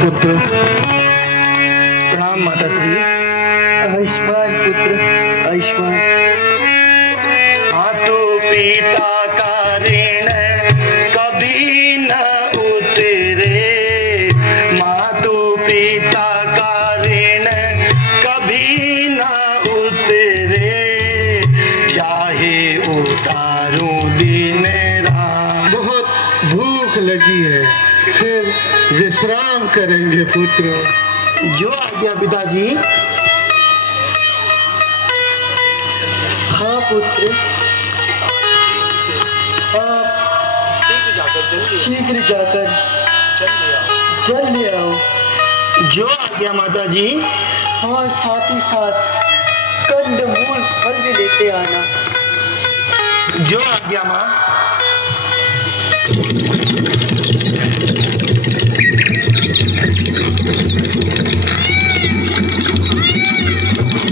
पुत्र। प्रणाम माता श्री। आयुष्मान पुत्र आयुष्मान। मातु पिता का ऋण कभी न उतरे, मातु पिता का ऋण कभी न उतरे, चाहे उतारूं दिन रात। बहुत भूख लगी है, फिर विश्राम करेंगे पुत्र। जो आज्ञा पिताजी। हाँ पुत्र, आप शीघ्र जाकर जल ले आओ। जो आज्ञा माताजी। और साथ ही साथ कंद मूल फल भी लेते आना। जो आज्ञा माँ।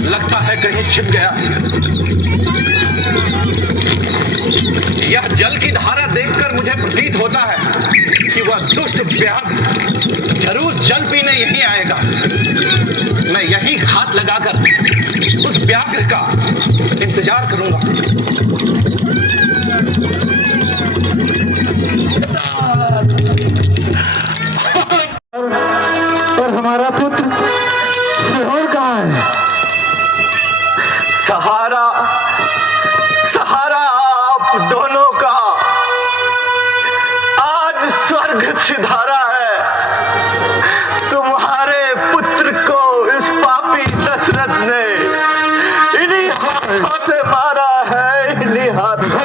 लगता है कहीं छिप गया। यह जल की धारा देखकर मुझे प्रतीत होता है कि वह दुष्ट व्याघ्र जरूर जल पीने यहीं आएगा। मैं यहीं हाथ लगाकर उस व्याघ्र का इंतजार करूंगा। और हमारा पुत्र सिहोर कहाँ है? सहारा सहारा आप दोनों का आज स्वर्ग सिधारा है। तुम्हारे पुत्र को इस पापी दशरथ ने इन्हीं हाथों से मारा है, इन्हीं हाथों से।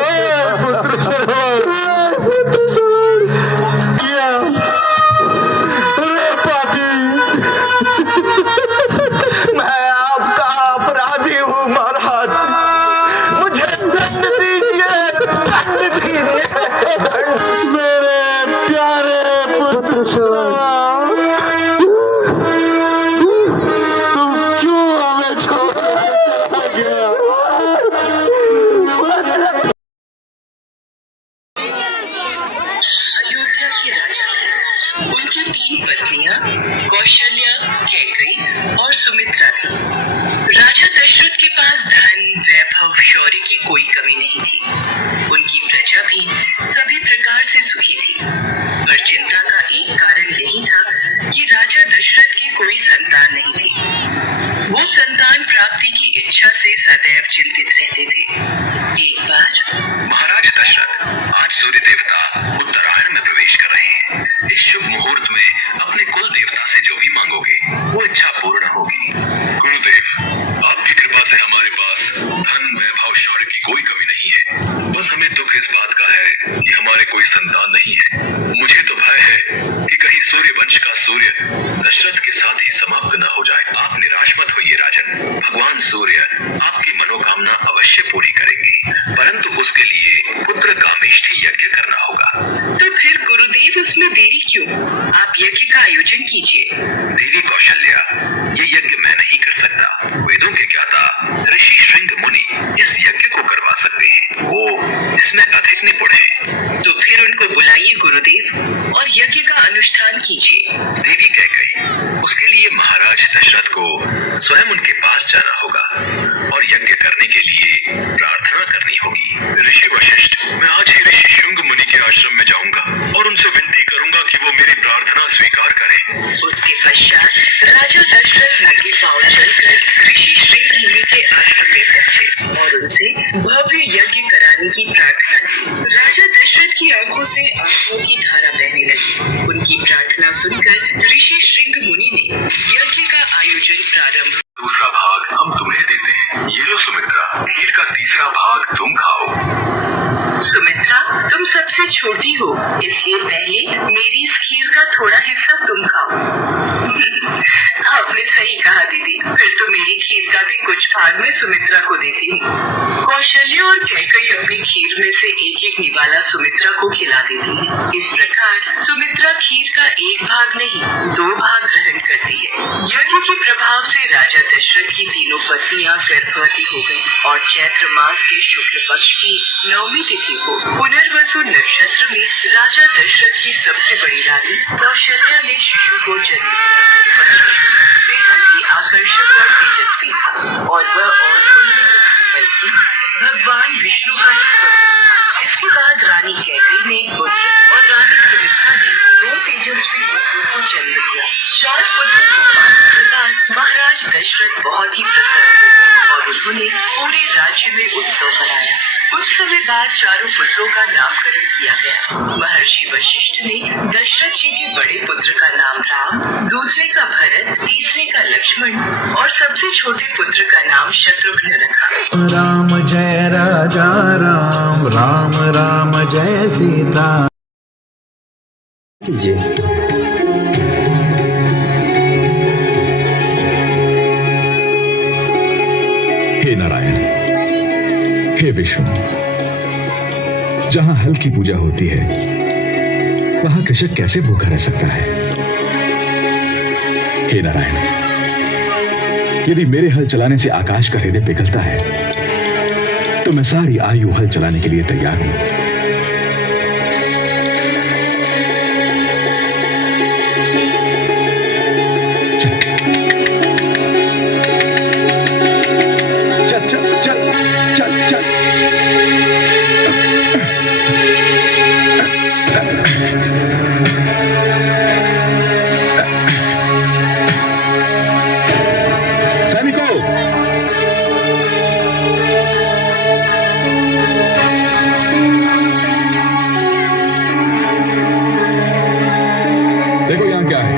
पुत्र सिहोर, अरे पापी, मैं आपका अपराधी हूँ महाराज, मुझे दंड दीजिए, दंड दीजिए। मेरे प्यारे पुत्र सिहोर, तुम क्यों हमें छोड़ चला गया? अयोध्या के राजा थे। उनकी 3 पत्नियां कौशल्या, कैकई और सुमित्रा थी। राजा दशरथ के पास धन, वैभव, शौर्य की कोई कमी नहीं थी। उनकी प्रजा भी सभी प्रकार से सुखी थी। पर चिंता का एक कारण यही था कि राजा दशरथ की कोई संतान नहीं थी। वो संतान प्राप्ति की इच्छा से सदैव चिंतित रहते थे। एक बार, महाराज दशरथ, आज सूर्य देवता उत्तरायण में प्रवेश कर रहे हैं। इस शुभ मुहूर्त में अपने कुल देवता से जो भी मांगोगे वो इच्छा पूर्ण होगी। गुरुदेव, आपकी कृपा से हमारे पास धन, वैभव, शौर्य की कोई कमी नहीं है। बस हमें दुख इस बात का है कि हमारे कोई संतान नहीं है। मुझे तो भय है कि कहीं सूर्य वंश का सूर्य दशरथ के साथ ही समाप्त न हो जाए। आप निराश मत होइए राजन, भगवान सूर्य आपकी मनोकामना अवश्य पूरी करेंगे, परंतु उसके लिए पुत्र कामेष्ठी यज्ञ करना होगा। तो फिर गुरुदेव उसमें देरी क्यों? आप यज्ञ का आयोजन कीजिए। देवी कौशल्या, ये यज्ञ मैं नहीं कर सकता। वेदों के ज्ञाता ऋषि श्रृंग मुनि इस यज्ञ को करवा सकते हैं, वो इसमें अधिक निपुण हैं। तो फिर उनको बुलाइए गुरुदेव और यज्ञ का अनुष्ठान कीजिए। देवी कैकई, उसके लिए महाराज दशरथ को स्वयं उनके पास जाना होगा और यज्ञ करने के लिए प्रार्थना करनी होगी। ऋषि वशिष्ठ, मैं आज ही ऋषि शुंग मुनि के आश्रम में जाऊंगा और उनसे विनती करूंगा कि वो मेरी प्रार्थना स्वीकार करें। उसके पश्चात राजा दशरथ नंगे पांव चलकर ऋषि श्रृंग मुनि के आश्रम में पहुंचे और उनसे भव्य यज्ञ कराने की प्रार्थना की। राजा दशरथ की आंखों से आंसुओं की धारा बहने लगी। उनकी प्रार्थना सुनकर ऋषि श्रृंग मुनि ने यज्ञ का आयोजन प्रारंभ। दूसरा भाग हम तुम्हें देते हैं। ये लो सुमित्रा, खीर का तीसरा भाग तुम खाओ। सुमित्रा, तुम सबसे छोटी हो, इसलिए पहले मेरी इस खीर का थोड़ा हिस्सा तुम खाओ। आपने सही कहा दीदी, फिर तो मेरी खीर का भी कुछ भाग मैं सुमित्रा को देती हूँ। कौशल्या और कैकई अपनी खीर में से एक एक निवाला सुमित्रा को खिला देती है। इस प्रकार सुमित्रा खीर का एक भाग नहीं 2 भाग ग्रहण करती है। यज्ञ के प्रभाव से राजा दशरथ की तीनों पत्नियां गर्भवती हो गईं और चैत्र मास के शुक्ल पक्ष की 9वीं तिथि को पुनर्वसु नक्षत्र में राजा दशरथ की सबसे बड़ी रानी कौशल्या ने शिशु को जन्म उन्होंने पूरे राज्य में उत्सव मनाया। कुछ समय बाद चारों पुत्रों का नामकरण किया गया। महर्षि वशिष्ठ ने दशरथ जी के बड़े पुत्र का नाम राम, दूसरे का भरत, तीसरे का लक्ष्मण और सबसे छोटे पुत्र का नाम शत्रुघ्न रखा। राम जय राजा राम, राम राम जय सीता। हे नारायण, हे विष्णु, जहां हल की पूजा होती है वहां कृषक कैसे भूखा रह सकता है? हे नारायण, यदि मेरे हल चलाने से आकाश का हृदय पिघलता है तो मैं सारी आयु हल चलाने के लिए तैयार हूं। चल चल चल चल चल। सैनिकों, देखो यहां क्या है।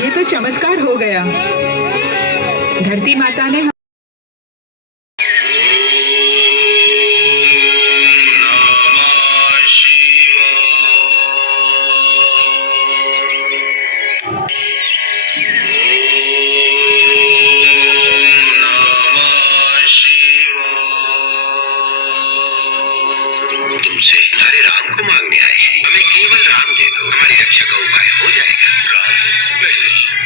ये तो चमत्कार हो गया। धरती माता ने तुमसे हरे राम को मांगने आए हैं। हमें केवल राम दे दो, हमारी रक्षा का उपाय हो जाएगा।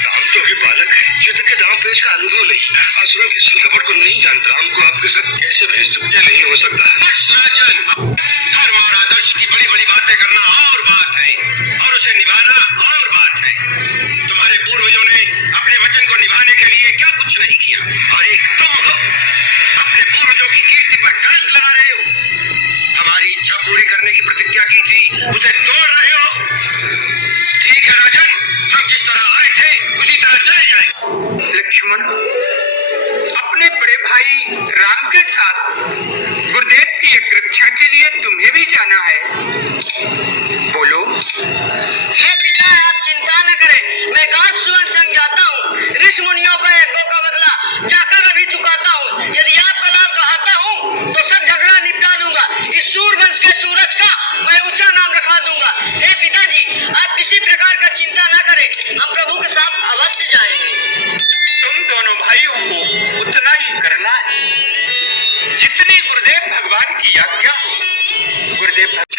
राम तो अभी बालक है, युद्ध के दांव पेच का अनुभव नहीं, असुरों की संकट को नहीं जानता। राम को आपके साथ कैसे भेज दूं? यह नहीं हो सकता। धर्म और आदर्श की बड़ी बड़ी बातें करना और बात है, और उसे निभाना और बात है। तुम्हारे पूर्वजों ने अपने वचन को निभाने के लिए क्या कुछ नहीं किया, और एक तुम हो अपने पूर्वजों की कीर्ति पर कलंक लगा रहे हो। हमारी इच्छा पूरी करने की प्रतिज्ञा की थी, उसे तोड़ रहे हो। ठीक है राजन, हम जिस तरह आए थे उसी तरह चले जाएं। लक्ष्मण, अपने बड़े भाई राम के साथ गुरुदेव की एक रक्षा के लिए तुम्हें भी जाना है। बोलो। हे पिता, आप चिंता न करें, मैं गांठ सुवन संग जाता हूँ। ऋषि मुनियों का यज्ञों का बदला जाकर अभी चुकाता हूँ। यदि आपका लाभ कहाता हूँ तो सब झगड़ा निपटा दूंगा। इस सूरवंश के सूरज का मैं ऊंचा नाम रखा दूंगा। हे पिताजी, आप किसी प्रकार का चिंता न करें, हम प्रभु के साथ अवश्य जाएंगे। तुम दोनों भाइयों को उतना ही करना है जितनी गुरुदेव भगवान की आज्ञा हो। गुरुदेव भगवान